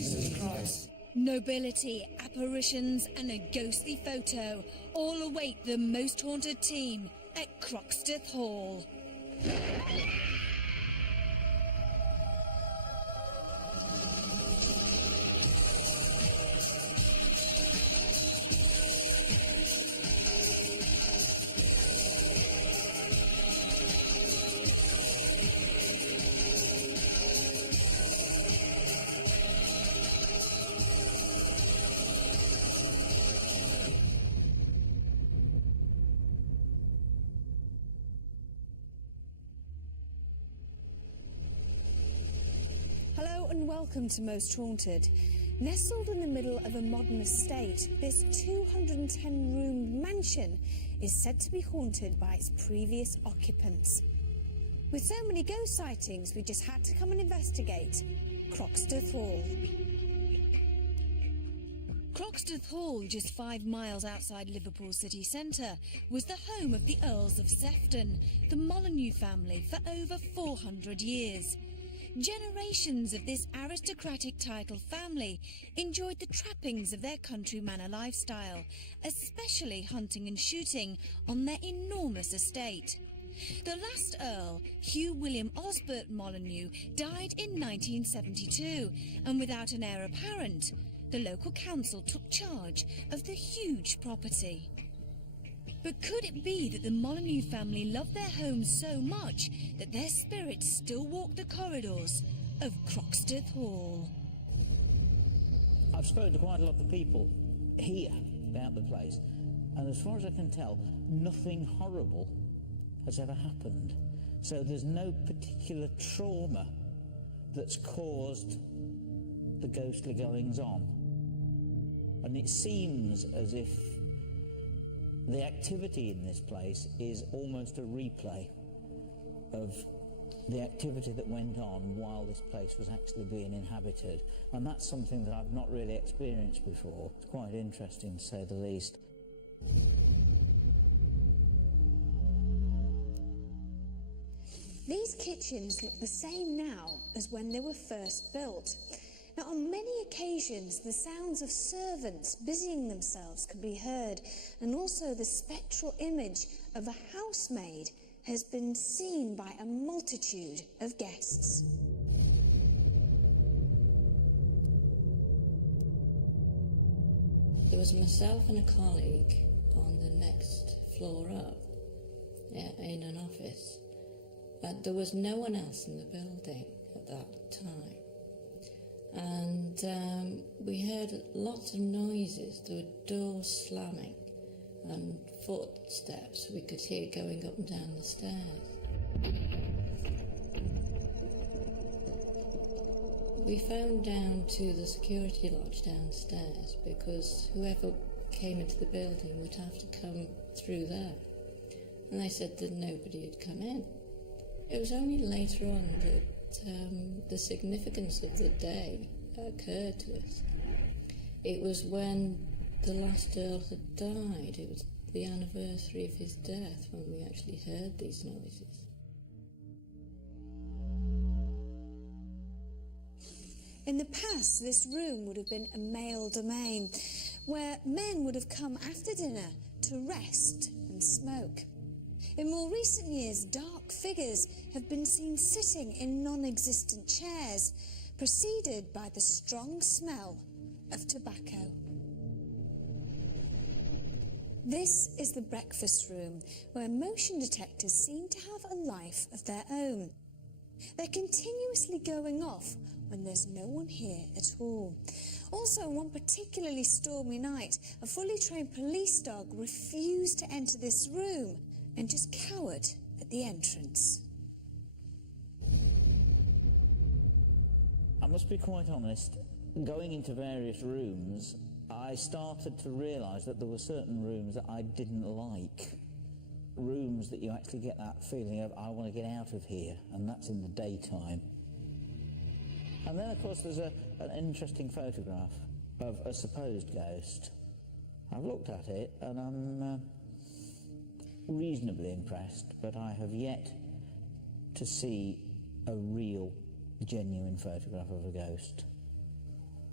Jesus Christ. Nobility, apparitions and a ghostly photo all await the most haunted team at Croxteth Hall. Hello and welcome to Most Haunted. Nestled in the middle of a modern estate, this 210-room mansion is said to be haunted by its previous occupants. With so many ghost sightings, we just had to come and investigate Croxteth Hall. Croxteth Hall, just 5 miles outside Liverpool city centre, was the home of the Earls of Sefton, the Molyneux family, for over 400 years. Generations of this aristocratic title family enjoyed the trappings of their country manor lifestyle, especially hunting and shooting on their enormous estate. The last Earl, Hugh William Osbert Molyneux, died in 1972, and without an heir apparent, the local council took charge of the huge property. But could it be that the Molyneux family loved their home so much that their spirits still walk the corridors of Croxteth Hall? I've spoken to quite a lot of people here about the place, and as far as I can tell, nothing horrible has ever happened. So there's no particular trauma that's caused the ghostly goings-on. And it seems as if the activity in this place is almost a replay of the activity that went on while this place was actually being inhabited. And that's something that I've not really experienced before. It's quite interesting, to say the least. These kitchens look the same now as when they were first built. Now, on many occasions, the sounds of servants busying themselves can be heard, and also the spectral image of a housemaid has been seen by a multitude of guests. There was myself and a colleague on the next floor up, in an office, but there was no one else in the building at that time. And we heard lots of noises. There were doors slamming and footsteps we could hear going up and down the stairs. We phoned down to the security lodge downstairs because whoever came into the building would have to come through there. And they said that nobody had come in. It was only later on that the significance of the day occurred to us. It was when the last Earl had died. It was the anniversary of his death when we actually heard these noises. In the past, this room would have been a male domain, where men would have come after dinner to rest and smoke. In more recent years, dark figures have been seen sitting in non-existent chairs, preceded by the strong smell of tobacco. This is the breakfast room, where motion detectors seem to have a life of their own. They're continuously going off when there's no one here at all. Also, on one particularly stormy night, a fully trained police dog refused to enter this room and just cowered at the entrance. I must be quite honest, going into various rooms, I started to realise that there were certain rooms that I didn't like. Rooms that you actually get that feeling of, I want to get out of here, and that's in the daytime. And then, of course, there's an interesting photograph of a supposed ghost. I've looked at it, and I'm reasonably impressed, but I have yet to see a real, genuine photograph of a ghost.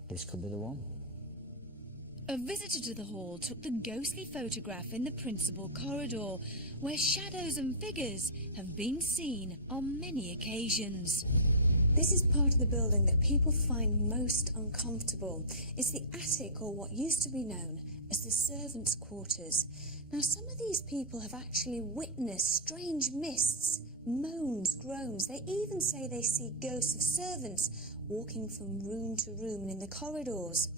this could be the one. A visitor to the hall took the ghostly photograph in the principal corridor, where shadows and figures have been seen on many occasions. This is part of the building that people find most uncomfortable. It's the attic, or what used to be known as the servants' quarters. Now, some of these people have actually witnessed strange mists, moans, groans. They even say they see ghosts of servants walking from room to room and in the corridors.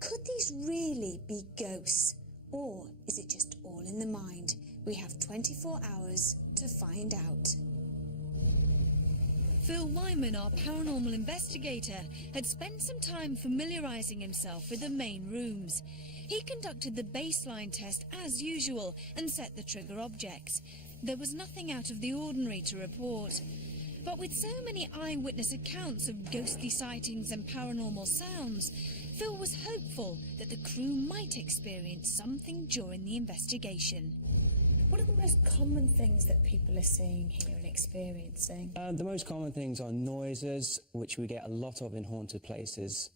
Could these really be ghosts, or is it just all in the mind? We have 24 hours to find out. Phil Wyman, our paranormal investigator, had spent some time familiarising himself with the main rooms. He conducted the baseline test as usual and set the trigger objects. There was nothing out of the ordinary to report. But with so many eyewitness accounts of ghostly sightings and paranormal sounds, Phil was hopeful that the crew might experience something during the investigation. What are the most common things that people are seeing here and experiencing? The most common things are noises, which we get a lot of in haunted places.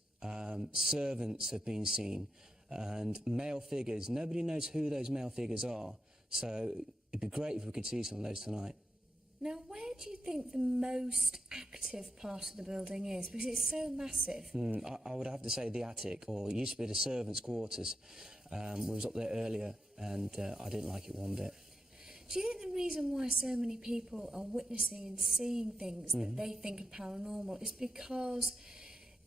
Servants have been seen, and male figures. Nobody knows who those male figures are, so it'd be great if we could see some of those tonight. Now, where do you think the most active part of the building is? Because it's so massive. I would have to say the attic, or it used to be the servants' quarters. We was up there earlier, and I didn't like it one bit. Do you think the reason why so many people are witnessing and seeing things that they think are paranormal is because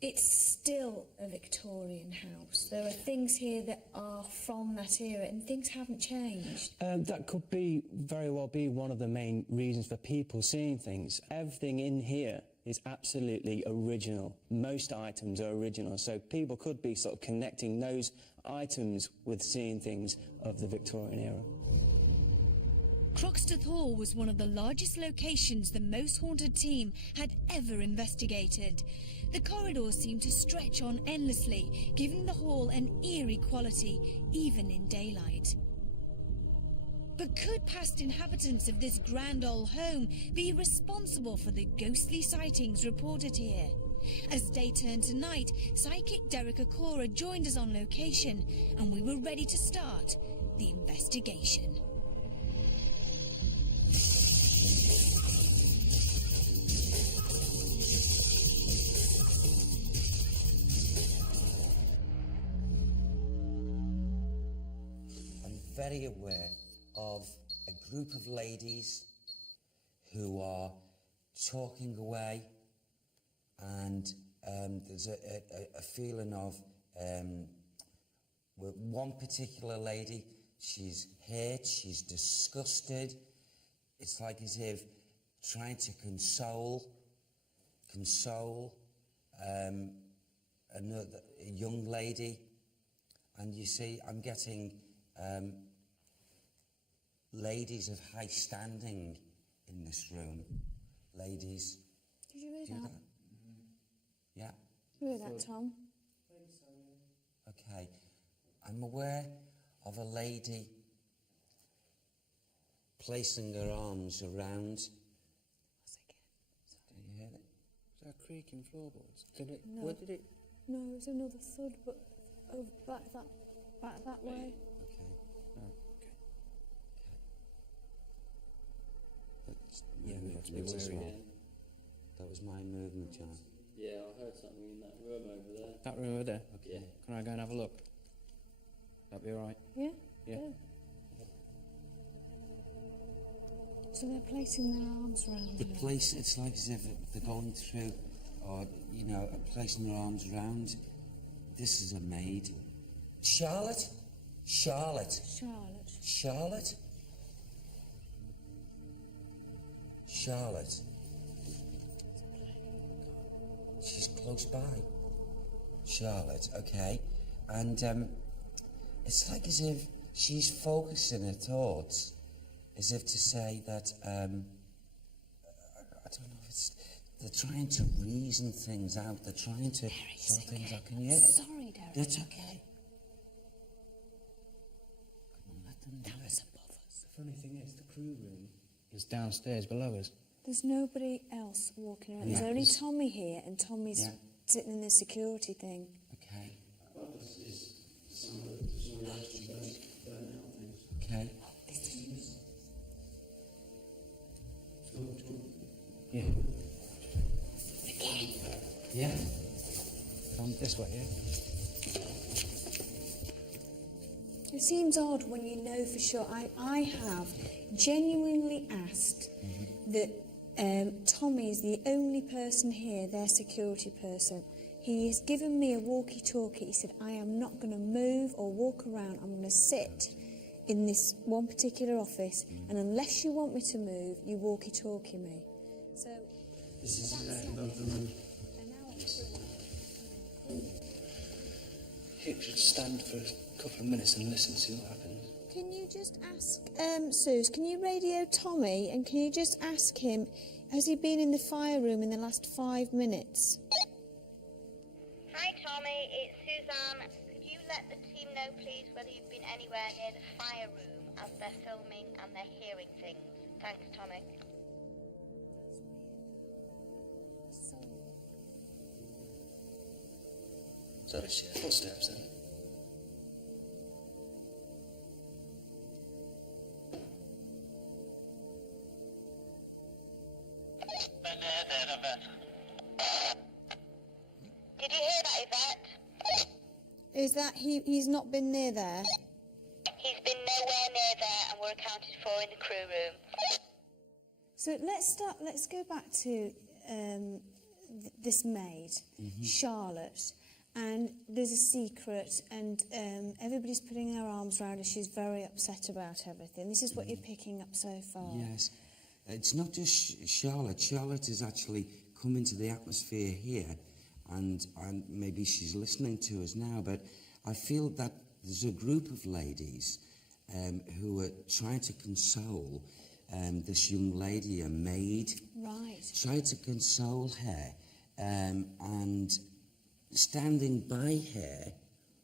it's still a Victorian house? There are things here that are from that era and things haven't changed. That could very well be one of the main reasons for people seeing things. Everything in here is absolutely original. Most items are original, so people could be sort of connecting those items with seeing things of the Victorian era. Croxteth Hall was one of the largest locations the Most Haunted team had ever investigated. The corridors seemed to stretch on endlessly, giving the hall an eerie quality, even in daylight. But could past inhabitants of this grand old home be responsible for the ghostly sightings reported here? As day turned to night, psychic Derek Okora joined us on location, and we were ready to start the investigation. Very aware of a group of ladies who are talking away, and there's a feeling of with one particular lady, she's hurt, she's disgusted. It's like as if trying to console another young lady, and you see I'm getting ladies of high standing in this room. Ladies. Did you hear that? Yeah. Did you hear that, Tom? Okay. I'm aware of a lady placing her arms around. Did you hear that? Is that creaking floorboards? No. Where did it? No, it was another thud, but back that way. That was my movement, John. Yeah, I heard something in that room over there. That room over there? Yeah. Can I go and have a look? That'd be all right. Yeah? Yeah. So they're placing their arms around The her. place, it's like as if they're going through, or, you know, placing their arms around. This is a maid. Charlotte? Charlotte? Charlotte. Charlotte? Charlotte. She's close by. Charlotte, okay. And it's like as if she's focusing her thoughts, as if to say that, I don't know if it's, they're trying to reason things out, they're trying to sort things out. Can you hear it? Sorry, Derek. That's okay. Come on, let them do it. above us. The funny thing is, the crew room is downstairs below us. There's nobody else walking around. Yeah, There's only it's- Tommy here, and Tommy's sitting in the security thing. Okay. Yeah. Okay. Yeah. Come this way, yeah? It seems odd when you know for sure. I have genuinely asked that Tommy is the only person here, their security person. He has given me a walkie-talkie. He said, I am not going to move or walk around. I'm going to sit in this one particular office, and unless you want me to move, you walkie-talkie me. So This is above the road. You should stand for a couple of minutes and listen, see what happens. Can you just ask, Suze, can you radio Tommy, and can you just ask him, has he been in the fire room in the last 5 minutes? Hi Tommy, it's Suzanne. Could you let the team know please whether you've been anywhere near the fire room as they're filming and they're hearing things? Thanks Tommy. Is that a shit? Footsteps then? Did you hear that, Yvette? Is that he's not been near there? He's been nowhere near there and we're accounted for in the crew room. So let's go back to this maid, Charlotte, and there's a secret, and everybody's putting their arms around her. She's very upset about everything. This is what you're picking up so far. Yes. It's not just Charlotte. Charlotte has actually come into the atmosphere here, and maybe she's listening to us now, but I feel that there's a group of ladies who are trying to console this young lady, a maid. Right. Try to console her and standing by her,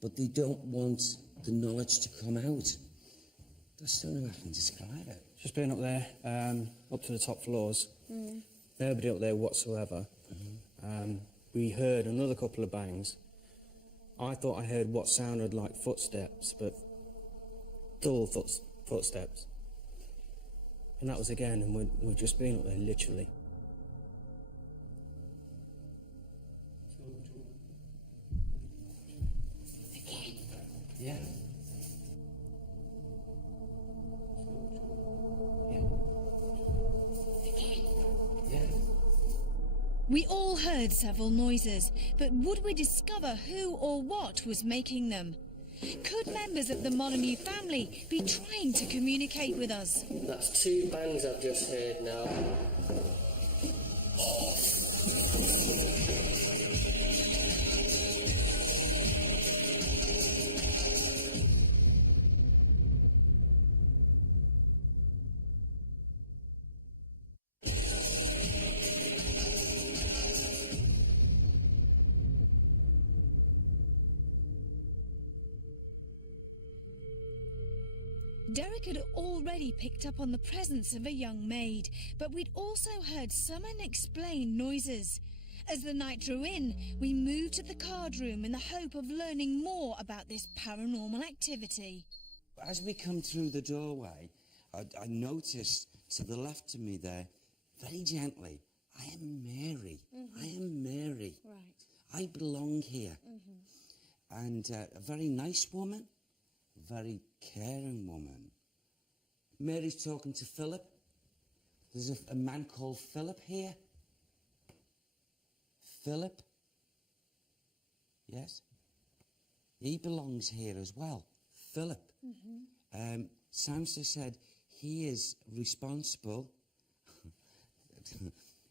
but they don't want the knowledge to come out. That's the only way I can describe it. Just been up there, up to the top floors. Nobody up there whatsoever. We heard another couple of bangs. I thought I heard what sounded like footsteps, but dull footsteps. And that was again, and we've just been up there, literally. Yeah. We all heard several noises, but would we discover who or what was making them? Could members of the Molyneux family be trying to communicate with us? That's 2 bangs I've just heard now. Derek had already picked up on the presence of a young maid, but we'd also heard some unexplained noises. As the night drew in, we moved to the card room in the hope of learning more about this paranormal activity. As we come through the doorway, I noticed to the left of me there, very gently, I am Mary. I am Mary. Right. I belong here. And a very nice woman, a very caring woman. Mary's talking to Philip. There's a man called Philip here. Philip. Yes. He belongs here as well. Philip. Samsa said he is responsible.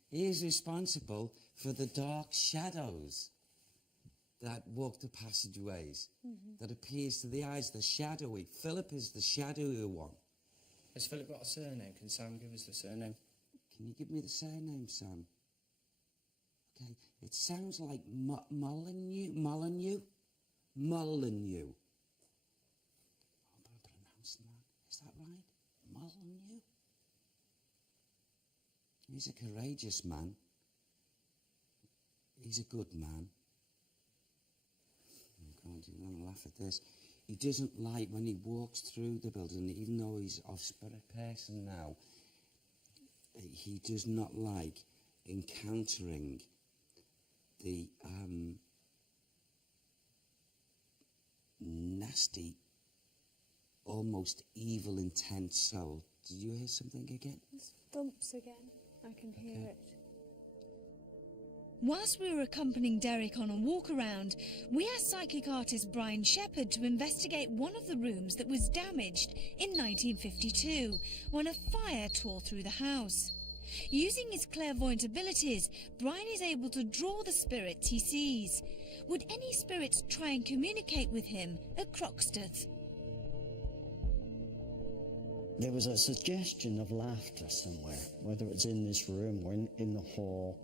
He is responsible for the dark shadows that walk the passageways, that appears to the eyes, the shadowy. Philip is the shadowy one. Has Philip got a surname? Can Sam give us the surname? Can you give me the surname, Sam? Okay, it sounds like Molyneux. Molyneux? Molyneux. I'm pronouncing that. Is that right? Molyneux? He's a courageous man. He's a good man. God, you're going to laugh at this. He doesn't like when he walks through the building, even though he's of spirit person now, he does not like encountering the nasty, almost evil, intense soul. Did you hear something again? There's thumps again. I can hear it. Whilst we were accompanying Derek on a walk around, we asked psychic artist Brian Shepherd to investigate one of the rooms that was damaged in 1952 when a fire tore through the house. Using his clairvoyant abilities, Brian is able to draw the spirits he sees. Would any spirits try and communicate with him at Croxteth? There was a suggestion of laughter somewhere, whether it's in this room or in the hall.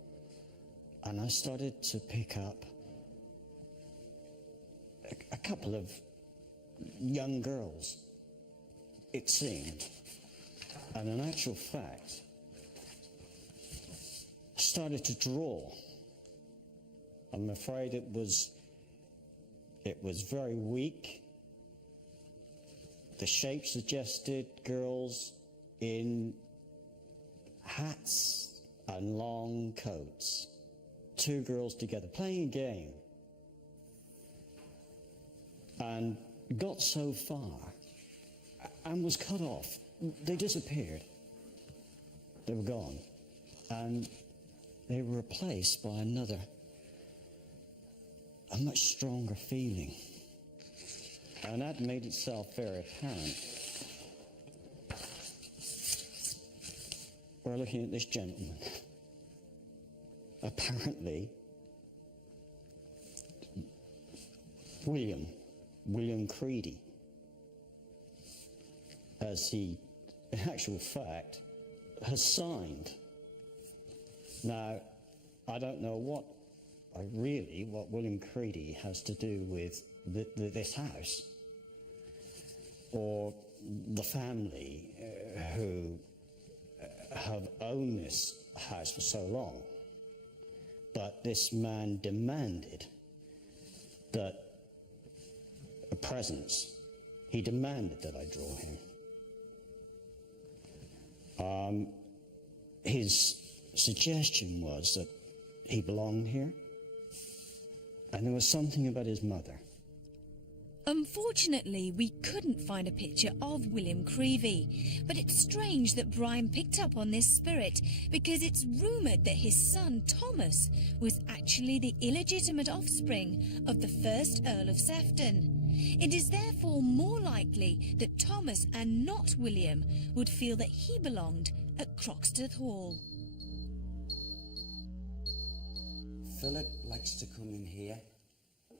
And I started to pick up a couple of young girls, it seemed. And in actual fact, I started to draw. I'm afraid it was very weak. The shape suggested girls in hats and long coats. Two girls together playing a game, and got so far and was cut off. They disappeared. They were gone, and they were replaced by another, a much stronger feeling, and that made itself very apparent. We're looking at this gentleman. Apparently, William Creedy, as he, in actual fact, has signed. Now, I don't know what William Creedy has to do with this house, or the family who have owned this house for so long. But this man demanded that a presence. He demanded that I draw him. His suggestion was that he belonged here, and there was something about his mother. Unfortunately, we couldn't find a picture of William Creevy, but it's strange that Brian picked up on this spirit because it's rumoured that his son Thomas was actually the illegitimate offspring of the first Earl of Sefton. It is therefore more likely that Thomas and not William would feel that he belonged at Croxteth Hall. Philip likes to come in here.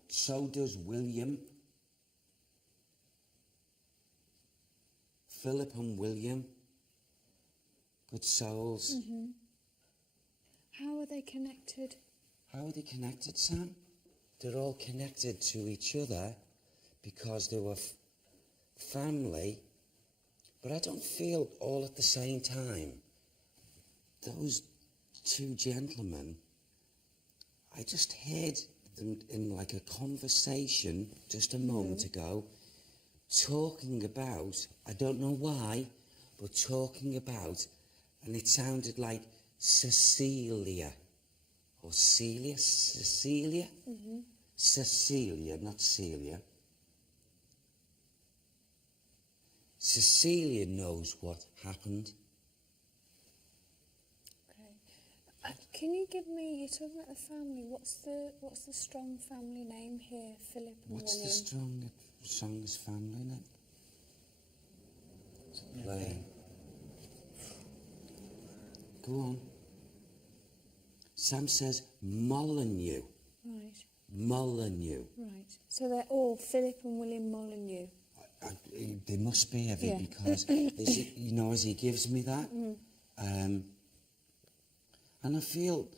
So does William. Philip and William, good souls. Mm-hmm. How are they connected? How are they connected, Sam? They're all connected to each other because they were family, but I don't feel all at the same time. Those two gentlemen, I just heard them in like a conversation just a moment ago, talking about, I don't know why, but talking about, and it sounded like Cecilia, or Celia, Cecilia? Mm-hmm. Cecilia, not Celia. Cecilia knows what happened. Okay. Can you give me, you're talking about the family, what's the strong family name here, Philip and What's William? the strongest family name? Play. Go on. Sam says Molyneux. Right. Molyneux. Right. So they're all Philip and William Molyneux. They must be, Evie, Yeah. because you know, as he gives me that, and I feel,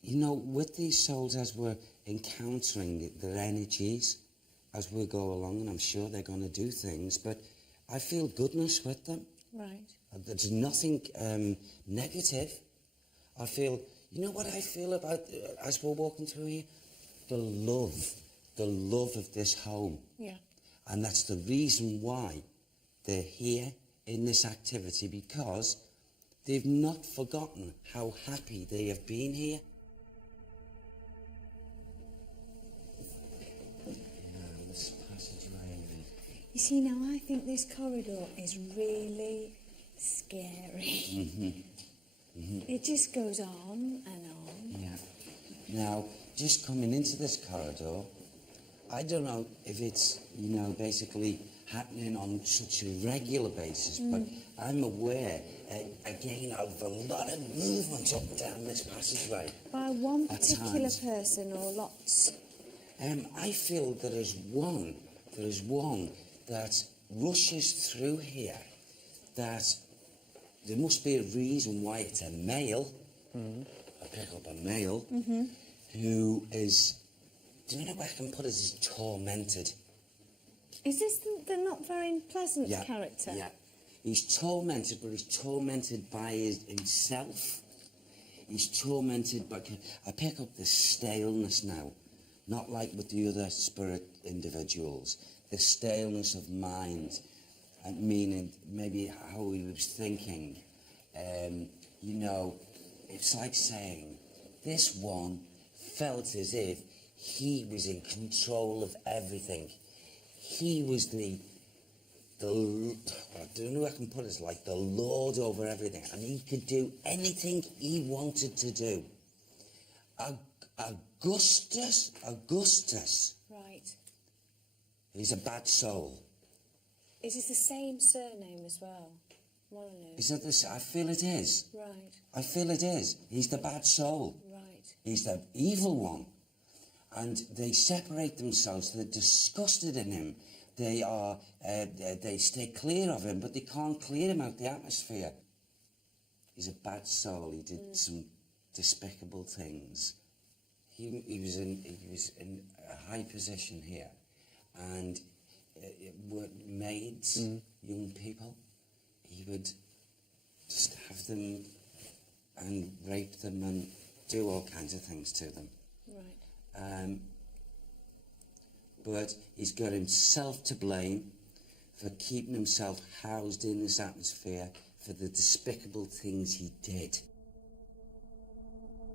you know, with these souls, as we're encountering their energies as we go along, and I'm sure they're going to do things, but I feel goodness with them. Right. There's nothing negative. I feel, you know what I feel about, as we're walking through here? The love the love of this home. Yeah. And that's the reason why they're here in this activity, because they've not forgotten how happy they have been here. This passageway. You see, now I think this corridor is really scary. It just goes on and on. Yeah. Now, just coming into this corridor, I don't know if it's, you know, basically happening on such a regular basis, but I'm aware, again, of a lot of movement up and down this passageway. By one At particular times. person or lots? I feel there is one that rushes through here, that there must be a reason why it's a male. I pick up a male who is, do you know where I can put it, is tormented. Is this the not very pleasant Yeah, character? yeah. He's tormented, but he's tormented by himself. He's tormented by... I pick up the staleness now, not like with the other spirit individuals. The staleness of mind, and meaning maybe how he was thinking. You know, it's like saying, this one felt as if he was in control of everything. He was the I don't know how I can put it, it's like the Lord over everything, and he could do anything he wanted to do. Augustus, Right. he's a bad soul. Is this the same surname as well? Molyneux. Is that this? I feel it is. Right, I feel it is. He's the bad soul. right. He's the evil one. And they separate themselves. They're disgusted in him. They are. They stay clear of him, but they can't clear him out the atmosphere. He's a bad soul. He did some despicable things. He was in a high position here, and maids, young people, he would just have them and rape them and do all kinds of things to them. Right. But he's got himself to blame for keeping himself housed in this atmosphere for the despicable things he did.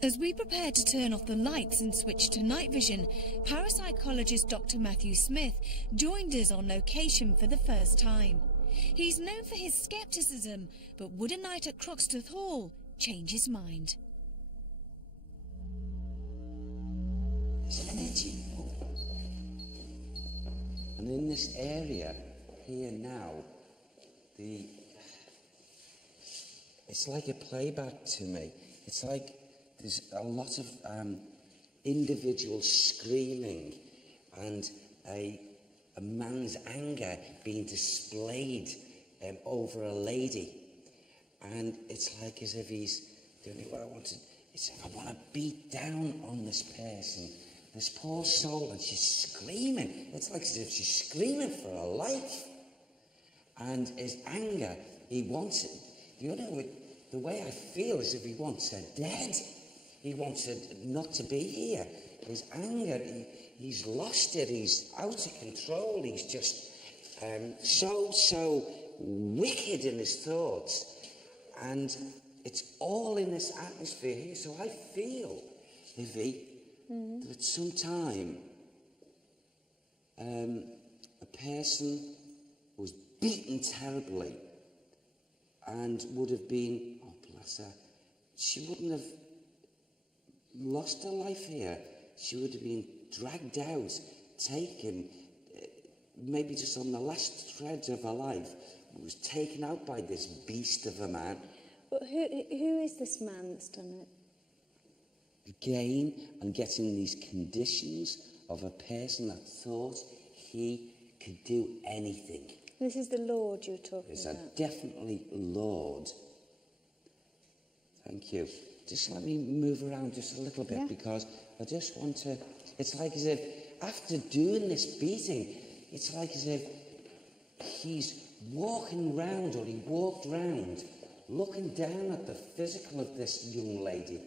As we prepare to turn off the lights and switch to night vision, parapsychologist Dr. Matthew Smith joined us on location for the first time. He's known for his scepticism, but would a night at Croxteth Hall change his mind? There's energy. And in this area here now, it's like a playback to me. It's like there's a lot of individuals screaming and a man's anger being displayed over a lady. And it's like as if he's doing what I wanted. It's like, I want to beat down on this person, this poor soul, and she's screaming. It's like as if she's screaming for her life. And his anger, he wants it. You know, the way I feel is if he wants her dead. He wants her not to be here. His anger, he's lost it. He's out of control. He's just so wicked in his thoughts. And it's all in this atmosphere here. So I feel, Ivy, that at some time a person was beaten terribly and would have been, oh bless her, she wouldn't have lost her life here. She would have been dragged out, taken, maybe just on the last threads of her life, was taken out by this beast of a man. But who is this man that's done it? Again, I'm getting these conditions of a person that thought he could do anything. This is the Lord you're talking There's about. definitely Lord. Thank you. Just let me move around just a little bit, because I just want to... It's like as if, after doing this beating, it's like as if he's walking round, or he walked round, looking down at the physical of this young lady,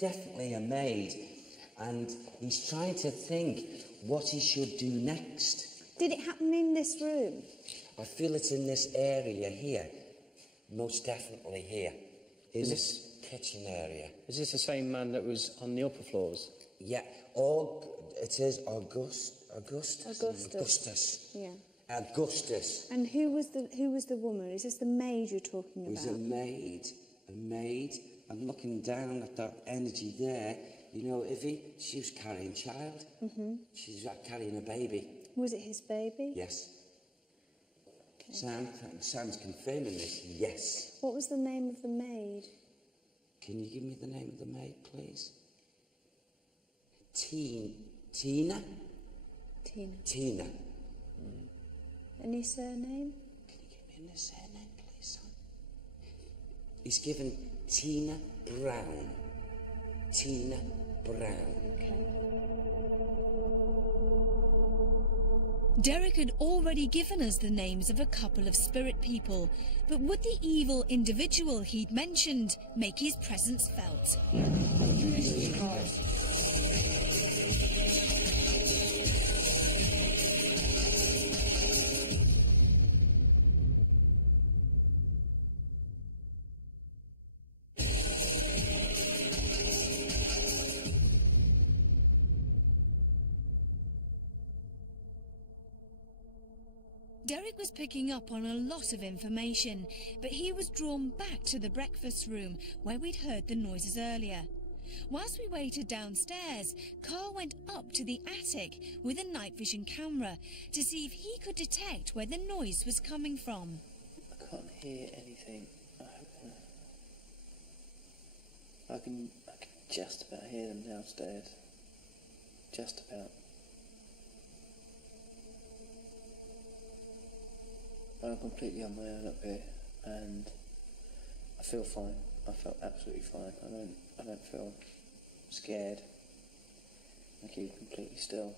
definitely a maid, and he's trying to think what he should do next. Did it happen in this room? I feel it's in this area here. Most definitely here. In this kitchen area. Is this the same man that was on the upper floors? Yeah, it is Augustus. Yeah. Augustus. And who was the woman? Is this the maid you're talking It was about? a maid. I'm looking down at that energy there. You know, she was carrying a child. Mm-hmm. She was carrying a baby. Was it his baby? Yes. Okay. Sam's confirming this. Yes. What was the name of the maid? Can you give me the name of the maid, please? Tina? Tina. Any surname? Can you give me a surname, please, son? He's given Tina Brown. Tina Brown. Okay. Derek had already given us the names of a couple of spirit people, but would the evil individual he'd mentioned make his presence felt? Jesus Christ. Derek was picking up on a lot of information, but he was drawn back to the breakfast room where we'd heard the noises earlier. Whilst we waited downstairs, Carl went up to the attic with a night vision camera to see if he could detect where the noise was coming from. I can't hear anything. I can just about hear them downstairs. Just about. I'm completely on my own up here, and I feel fine. I felt absolutely fine. I don't feel scared. I keep completely still.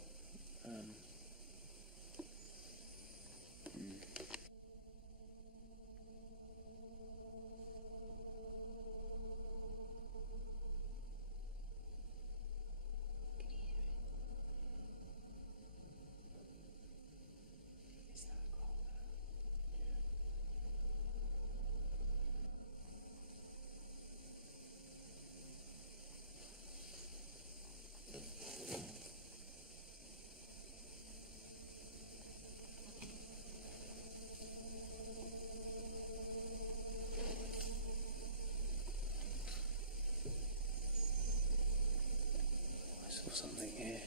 I saw something here.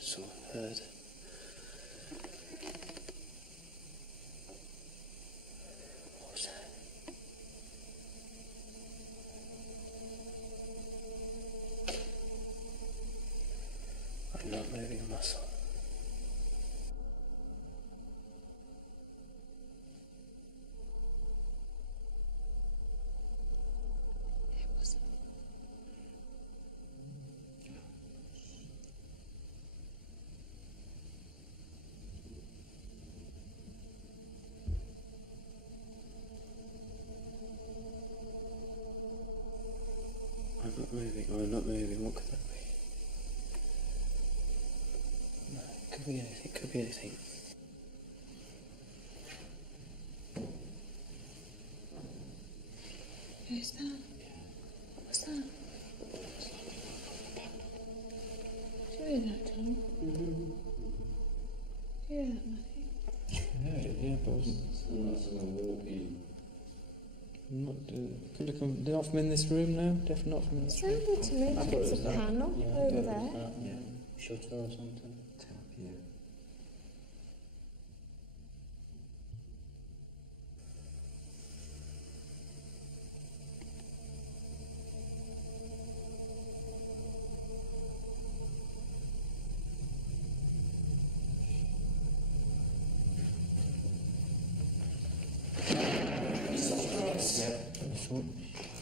Sort of heard. What was that? I'm not moving a muscle. I'm not moving, what could that be? No, it could be anything, Who's that? What's that? Do you hear that, Tom? Mm-hmm. Do you hear that, Matthew? Yeah, boss. Someone walking. Could have come. They're not from in this room now? Definitely not from in this room. Sounded to me like it's a panel over there. Yeah. Shutter or something. Yeah.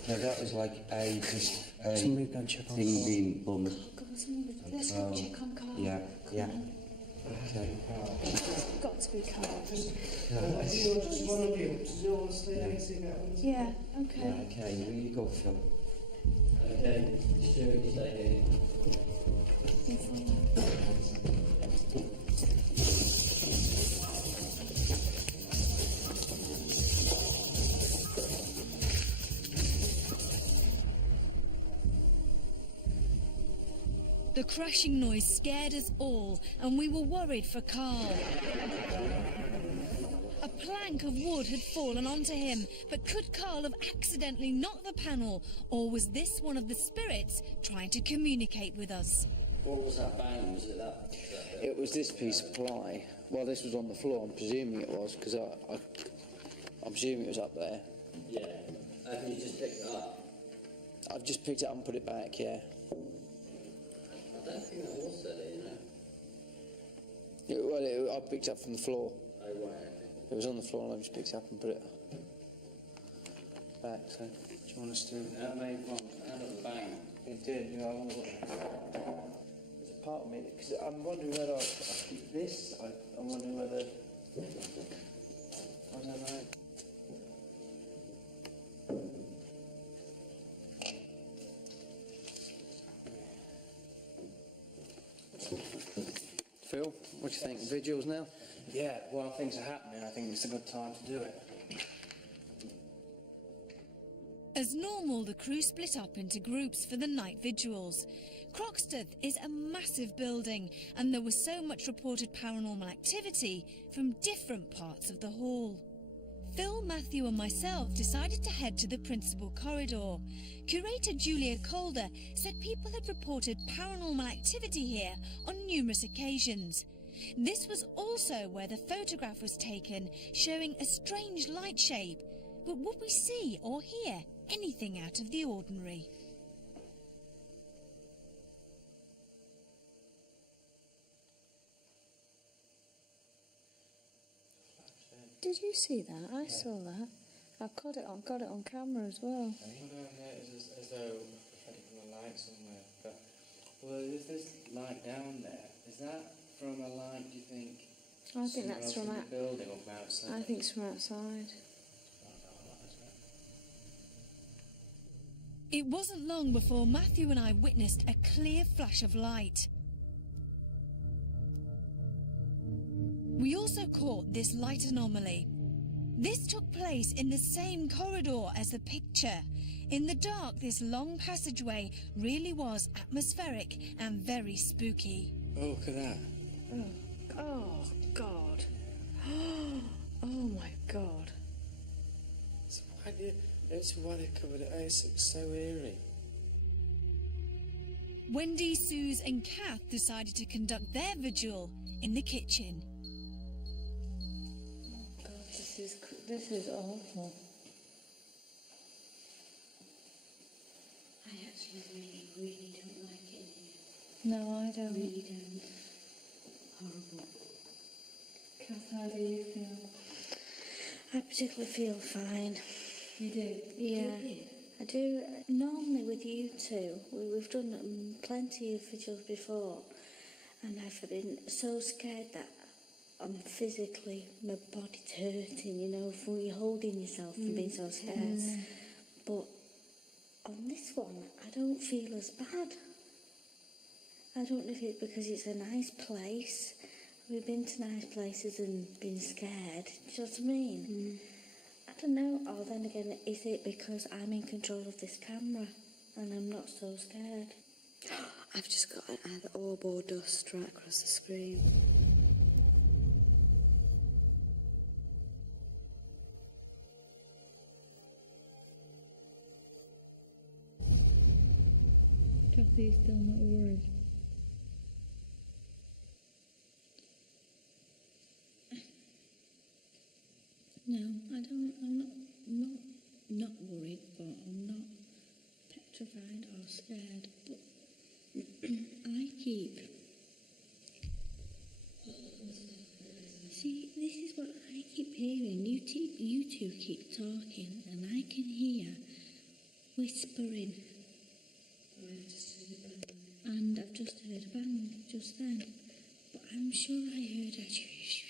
No, that was like just a Somebody go and check on thing Carl. being bummed. God, let's go check on Carl. Yeah. Okay. It's got to be Carl. Just one of you. Does no one stay there and see that one? Yeah, okay. Yeah, okay, here you go, Phil. Okay, Stuart, stay here. can follow. The crashing noise scared us all, and we were worried for Carl. A plank of wood had fallen onto him, but could Carl have accidentally knocked the panel, or was this one of the spirits trying to communicate with us? What was that bang? Was it that? It was this piece of ply. Well, this was on the floor. I'm presuming it was, because I'm presuming it was up there. Yeah. Have you just picked it up? I've just picked it up and put it back, yeah. I don't think that was there, I picked it up from the floor. Oh, right. It was on the floor and I just picked it up and put it back, so do you want us to... That made one out of the bang. It did, you know, there's a part of me, because I'm wondering whether I keep this, I'm wondering whether... I don't know. Phil, what do you think? Vigils now? Yeah, while things are happening, I think it's a good time to do it. As normal, the crew split up into groups for the night vigils. Croxteth is a massive building, and there was so much reported paranormal activity from different parts of the hall. Phil, Matthew and myself decided to head to the principal corridor. Curator Julia Calder said people had reported paranormal activity here on numerous occasions. This was also where the photograph was taken, showing a strange light shape. But would we see or hear anything out of the ordinary? Did you see that? I saw that. I've got it on camera as well. As though reflecting from the light somewhere. But, well, there's this light down there. Is that from a light, do you think? I think that's from the building or from outside? I think it's from outside. It wasn't long before Matthew and I witnessed a clear flash of light. We also caught this light anomaly. This took place in the same corridor as the picture. In the dark, this long passageway really was atmospheric and very spooky. Oh, look at that. Oh, God. Oh, my God. So why they covered it? It looks so eerie. Wendy, Suze and Kath decided to conduct their vigil in the kitchen. This is awful. I actually really don't like it here. No, I don't. Really don't. Horrible. Kath, how do you feel? I particularly feel fine. You do? Yeah, I do. Normally with you two, we've done plenty of vigils before, and I've been so scared that I'm physically, my body's hurting, you know, from you holding yourself and being so scared. But on this one, I don't feel as bad. I don't know if it's because it's a nice place. We've been to nice places and been scared. Do you know what I mean? I don't know. Or then again, is it because I'm in control of this camera and I'm not so scared? I've just got either orb or dust right across the screen. Kathy's still not worried. No, I don't. I'm not worried, but I'm not petrified or scared. But I keep. See, this is what I keep hearing. You two keep talking, and I can hear whispering. And I've just heard a bang just then, but I'm sure I heard a shh.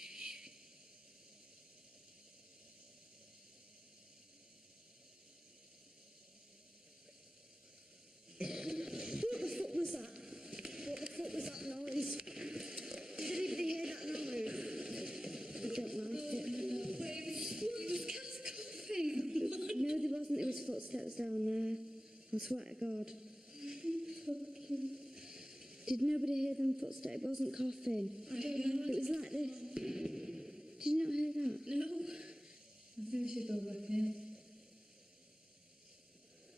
What the fuck was that? What the fuck was that down there. I swear to God. Did nobody hear them footsteps? It wasn't coughing. I don't know. It was like this. Did you not hear that? No. I think we should go back in.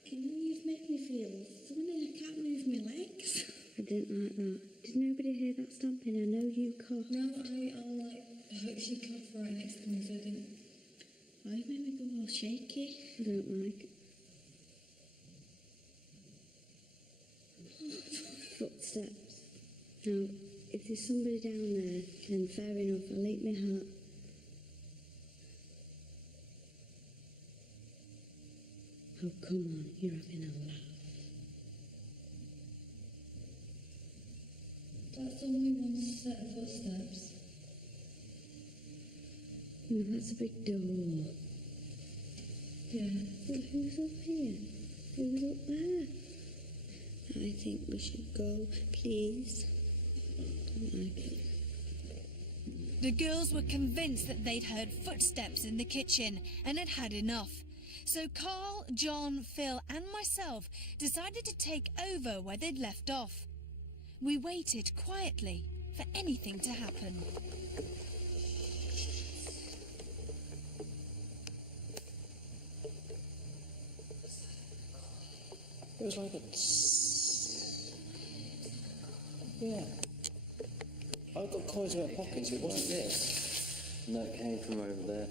You've made me feel funny. I can't move my legs. I didn't like that. Did nobody hear that stamping? I know you coughed. No, I hope she coughed right next to me, so I didn't. Oh, you made me go all shaky. I don't like. Footsteps. Now, if there's somebody down there, then fair enough, I'll eat my heart. Oh, come on, you're having a laugh. That's only one set of footsteps. No, that's a big door. Yeah. Well, who's up here? Who's up there? I think we should go, please. Don't like it. The girls were convinced that they'd heard footsteps in the kitchen and had had enough. So Carl, John, Phil and myself decided to take over where they'd left off. We waited quietly for anything to happen. It was like a... Yeah. I've got coins in my pockets, it wasn't this. No, it came from over there.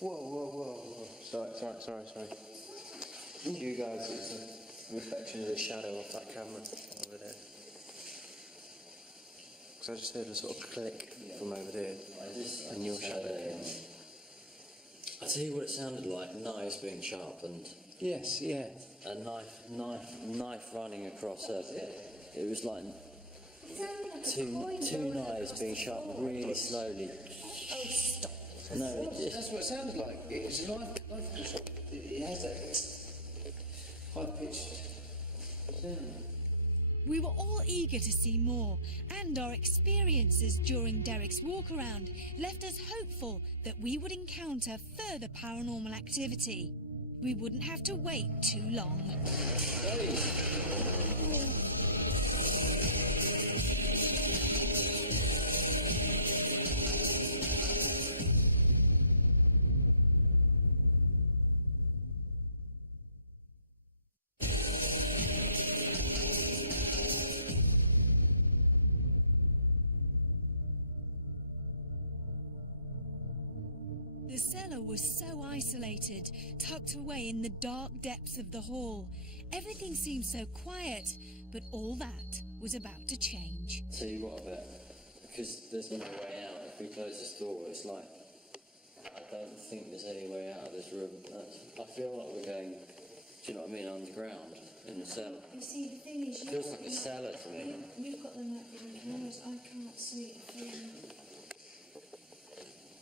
Whoa. Sorry. You guys, it's a reflection of the shadow of that camera over there. Because I just heard a sort of click from over there, and your shadow came. I tell you what it sounded like, knives being sharpened. Yes, yeah. A knife running across her. It was like two knives being sharpened really slowly. Oh, stop. No, That's what it sounded like. It's a knife. It has that high-pitched sound. We were all eager to see more, and our experiences during Derek's walk-around left us hopeful that we would encounter further paranormal activity. We wouldn't have to wait too long. The cellar was so isolated, tucked away in the dark depths of the hall. Everything seemed so quiet, but all that was about to change. Tell you what, I bet, because there's no way out. If we close this door, it's like, I don't think there's any way out of this room. I feel like we're going, do you know what I mean, underground in the cellar. You see, the thing is, It feels like a cellar to me. you've got them right behind yours. I can't see a thing.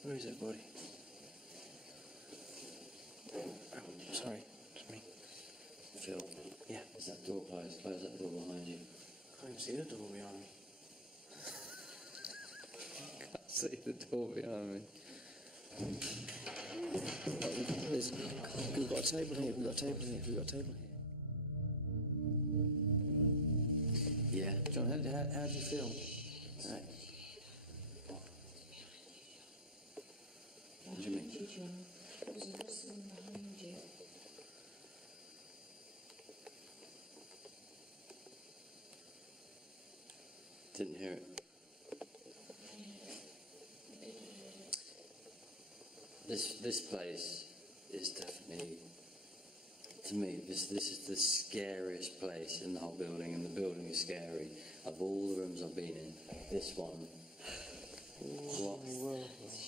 Where is it, buddy? Oh, sorry, it's me. Phil, Yeah. is that door closed? Close that door behind you. I can't even see the door behind me. I can't see the door behind me. We've got a table here, we've got a table here. Yeah. John, how do you feel? Right. What do you mean? There was a rustling behind you. Didn't hear it. This place is definitely, to me, this is the scariest place in the whole building, and the building is scary. Of all the rooms I've been in, this one. What?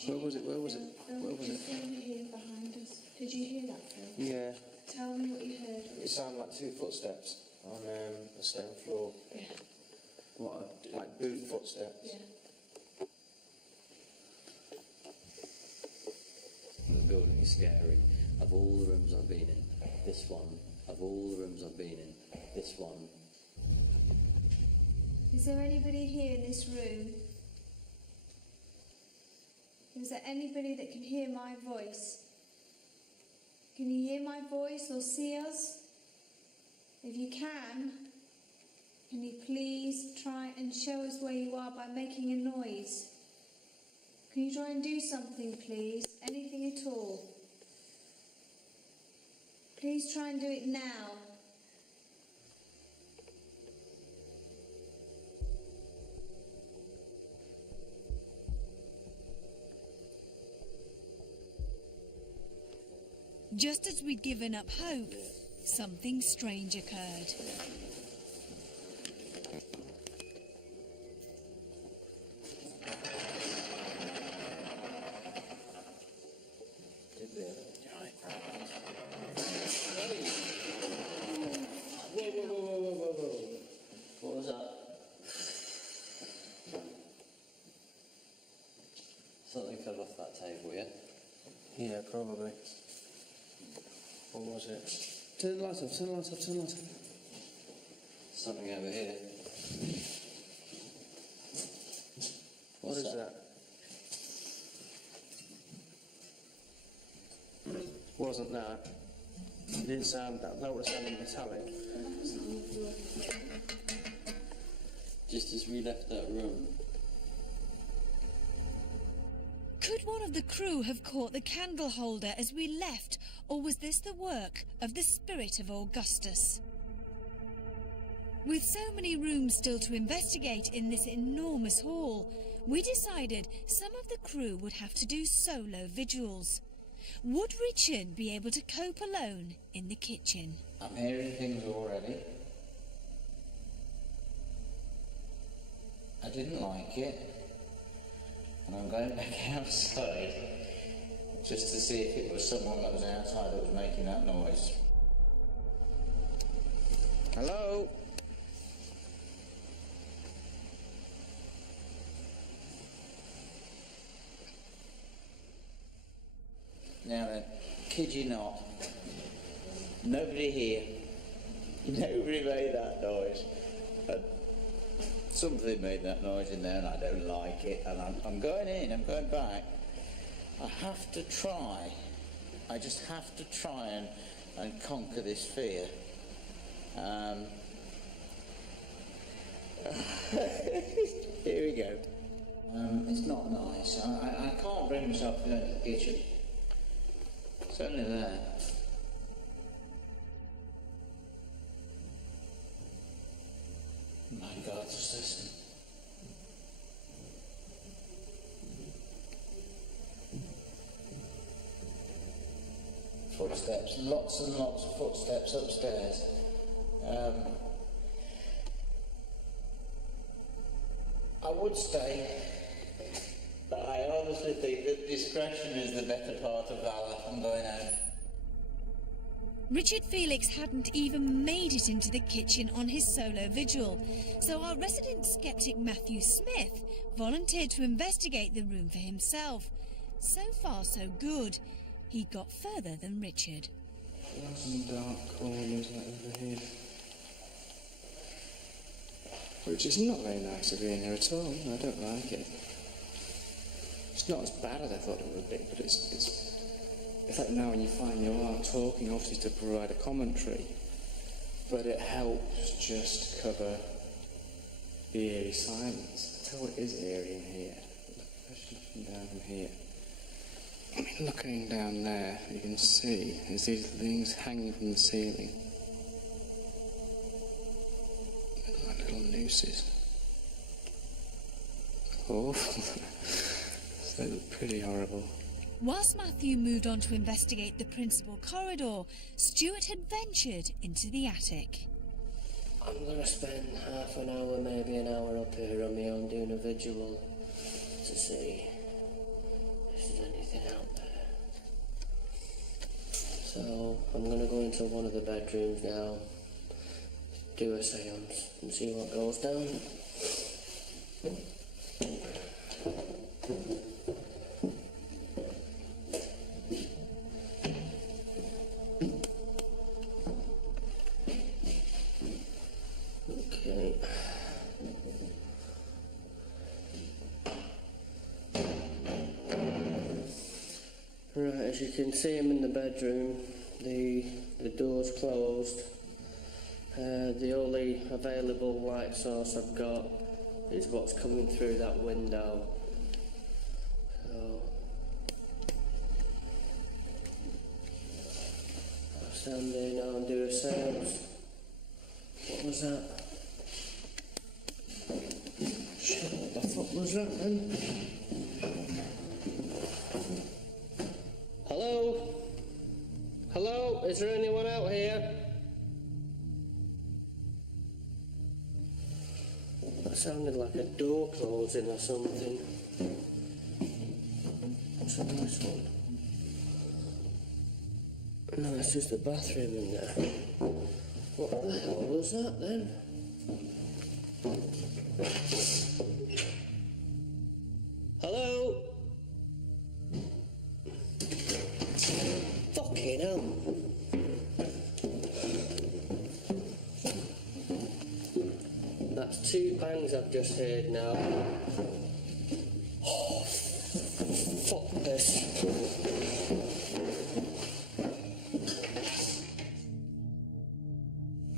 Where was it? Just over here behind us. Did you hear that, Phil? Yeah. Tell me what you heard. It sounded like two footsteps on a stone floor. Yeah. What, like boot footsteps? Yeah. the building is scary. Of all the rooms I've been in, this one. Of all the rooms I've been in, this one. Is there anybody here in this room? Is there anybody that can hear my voice? Can you hear my voice or see us? If you can you please try and show us where you are by making a noise? Can you try and do something, please? Anything at all? Please try and do it now. Just as we'd given up hope, something strange occurred. What was that? Something fell off that table, yeah? Yeah, probably. What was it? Turn the light off, turn the light off, turn the light off. Something over here. What is that? Wasn't that. It didn't sound that. That would have sounded metallic. Just as we left that room. Could one of the crew have caught the candle holder as we left, or was this the work of the spirit of Augustus? With so many rooms still to investigate in this enormous hall, we decided some of the crew would have to do solo vigils. Would Richard be able to cope alone in the kitchen? I'm hearing things already. I didn't like it. And I'm going back outside just to see if it was someone that was outside that was making that noise. Hello? Now then, kid you not, nobody here, nobody made that noise. Something made that noise in there and I don't like it, and I'm going in, I'm going back. I have to try, I just have to try and conquer this fear. Here we go. It's not nice. I can't bring myself to go into the kitchen. It's only there. My God, just listen. Footsteps, lots and lots of footsteps upstairs. I would stay, but I honestly think that discretion is the better part of valor. I'm going out. Richard Felix hadn't even made it into the kitchen on his solo vigil, so our resident skeptic Matthew Smith volunteered to investigate the room for himself. So far, so good. He got further than Richard. There's some dark corners over here. Which is not very nice to be in here at all. I don't like it. It's not as bad as I thought it would be, but it's like now when you find you are talking, obviously to provide a commentary, but it helps just cover the eerie silence. Tell what it is eerie in here. Especially down here. I mean, looking down there, you can see there's these things hanging from the ceiling. Like little nooses. Awful. They look pretty horrible. Whilst Matthew moved on to investigate the principal corridor, Stuart had ventured into the attic. I'm going to spend half an hour, maybe an hour up here on my own doing a vigil to see if there's anything out there. So I'm going to go into one of the bedrooms now, do a seance and see what goes down. can see him in the bedroom. The door's closed. The only available light source I've got is what's coming through that window. So I'll stand there now and do a seance. What was that? Shit, what the fuck was that then? Hello? Hello? Is there anyone out here? That sounded like a door closing or something. What's in this one? No, it's just the bathroom in there. What the hell was that then? Hello? Fucking hell. That's 2 bangs I've just heard now. Oh, fuck this.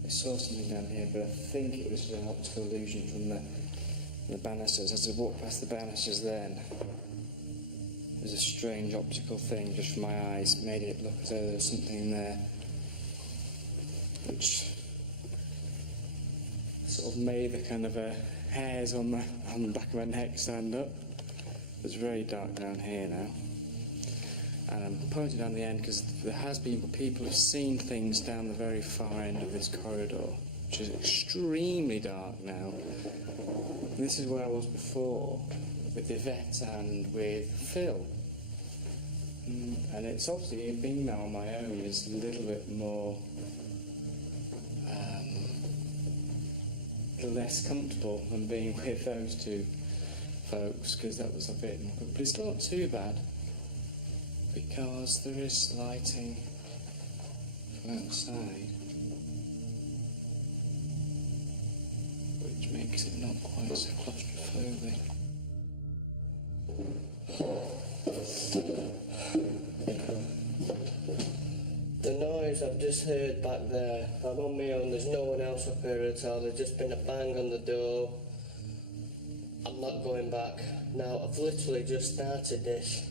I saw something down here, but I think it was an optical illusion from the banisters. As I walked past the banisters then, there's a strange optical thing just from my eyes, made it look as though there was something there, which sort of made the kind of hairs on the back of my neck stand up. It's very dark down here now. And I'm pointing down the end because there has been people have seen things down the very far end of this corridor, which is extremely dark now. And this is where I was before, with Yvette and with Phil. And it's obviously, being now on my own is a little bit more, less comfortable than being with those 2 folks, because that was a bit, but it's not too bad. Because there is lighting from outside, which makes it not quite so claustrophobic. The noise I've just heard back there, I'm on my own, there's no one else up here at all, there's just been a bang on the door. I'm not going back. Now, I've literally just started this.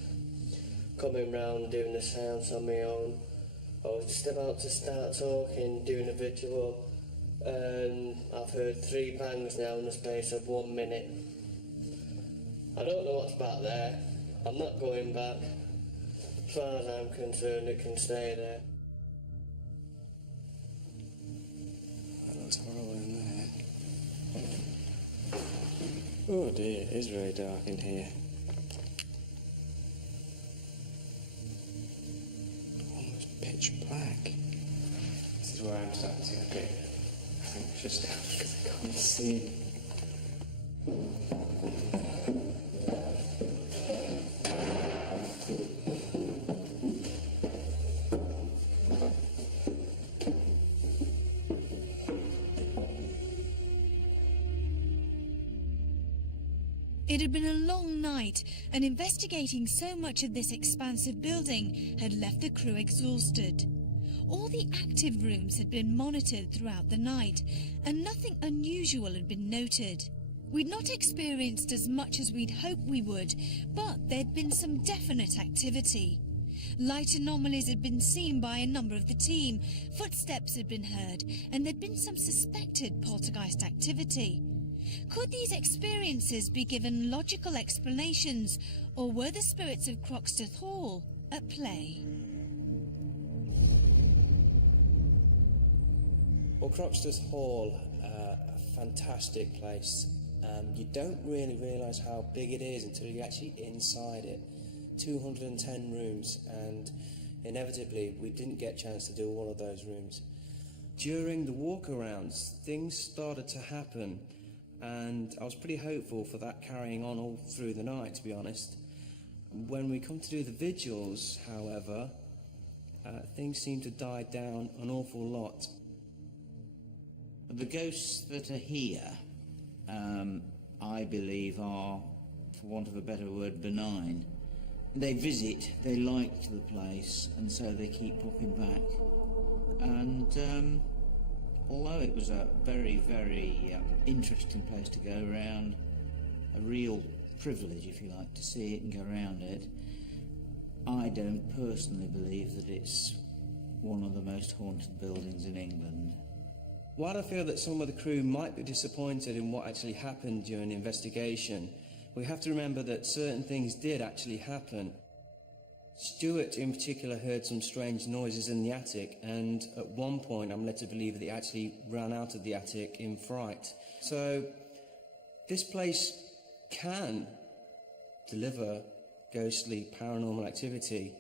Coming round, doing the seance on my own. I was just about to start talking, doing a visual, and I've heard 3 bangs now in the space of 1 minute. I don't know what's back there. I'm not going back. As far as I'm concerned, it can stay there. That looks horrible in there. Oh dear, it is very dark in here. Pitch black. This is where I'm starting to get a bit anxious now because I can't see. It had been a long night, and investigating so much of this expansive building had left the crew exhausted. All the active rooms had been monitored throughout the night, and nothing unusual had been noted. We'd not experienced as much as we'd hoped we would, but there'd been some definite activity. Light anomalies had been seen by a number of the team, footsteps had been heard, and there'd been some suspected poltergeist activity. Could these experiences be given logical explanations, or were the spirits of Croxteth Hall at play? Well, Croxteth Hall, a fantastic place. You don't really realise how big it is until you're actually inside it. 210 rooms, and inevitably we didn't get a chance to do all of those rooms. During the walk-arounds, things started to happen, and I was pretty hopeful for that carrying on all through the night, to be honest. When we come to do the vigils, however, things seem to die down an awful lot. The ghosts that are here, I believe, are, for want of a better word, benign. They visit, they like the place, and so they keep popping back. And although it was a very, very interesting place to go around, a real privilege, if you like, to see it and go around it, I don't personally believe that it's one of the most haunted buildings in England. While I feel that some of the crew might be disappointed in what actually happened during the investigation, we have to remember that certain things did actually happen. Stuart in particular heard some strange noises in the attic, and at one point I'm led to believe that he actually ran out of the attic in fright. So this place can deliver ghostly paranormal activity.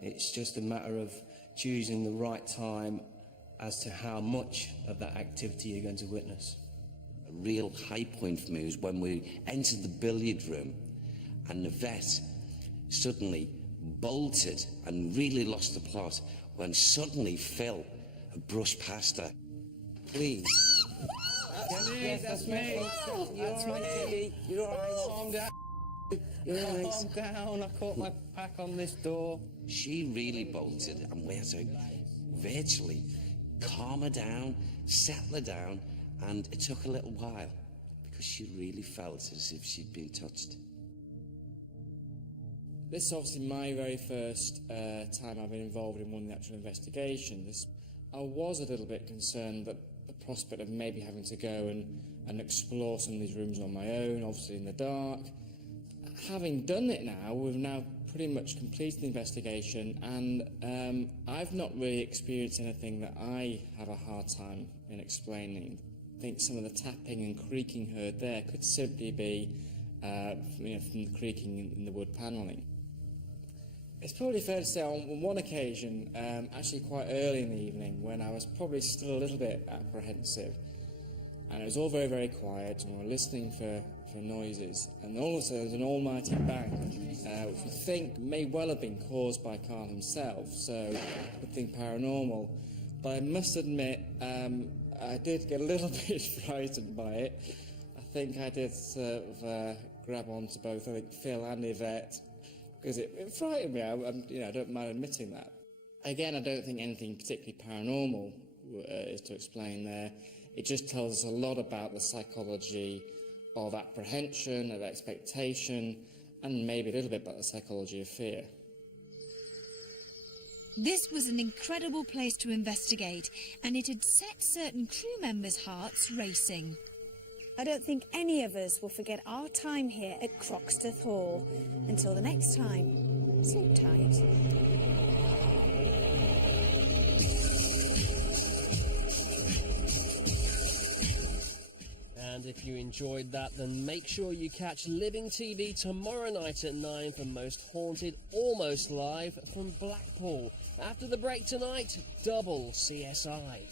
It's just a matter of choosing the right time as to how much of that activity you're going to witness. A real high point for me was when we entered the billiard room and the vet suddenly bolted and really lost the plot when suddenly Phil had brushed past her. Please. Yes, that's me. That's my kitty. You're all right. Calm down. You're all right. Calm down. I caught my pack on this door. She really bolted, and we had to virtually calm her down, settle her down, and it took a little while because she really felt as if she'd been touched. This is obviously my very first time I've been involved in one of the actual investigations. I was a little bit concerned that the prospect of maybe having to go and explore some of these rooms on my own, obviously in the dark. Having done it now, we've now pretty much completed the investigation, and I've not really experienced anything that I have a hard time in explaining. I think some of the tapping and creaking heard there could simply be from the creaking in the wood panelling. It's probably fair to say on one occasion, actually quite early in the evening, when I was probably still a little bit apprehensive, and it was all very, very quiet, and we were listening for noises, and all of a sudden there was an almighty bang, which we think may well have been caused by Carl himself, so nothing paranormal. But I must admit, I did get a little bit frightened by it. I think I did sort of grab onto both, Phil and Yvette, because it frightened me. I don't mind admitting that. Again, I don't think anything particularly paranormal is to explain there. It just tells us a lot about the psychology of apprehension, of expectation, and maybe a little bit about the psychology of fear. This was an incredible place to investigate, and it had set certain crew members' hearts racing. I don't think any of us will forget our time here at Croxteth Hall. Until the next time, sleep tight. And if you enjoyed that, then make sure you catch Living TV tomorrow night at 9 for Most Haunted, almost live from Blackpool. After the break tonight, double CSI.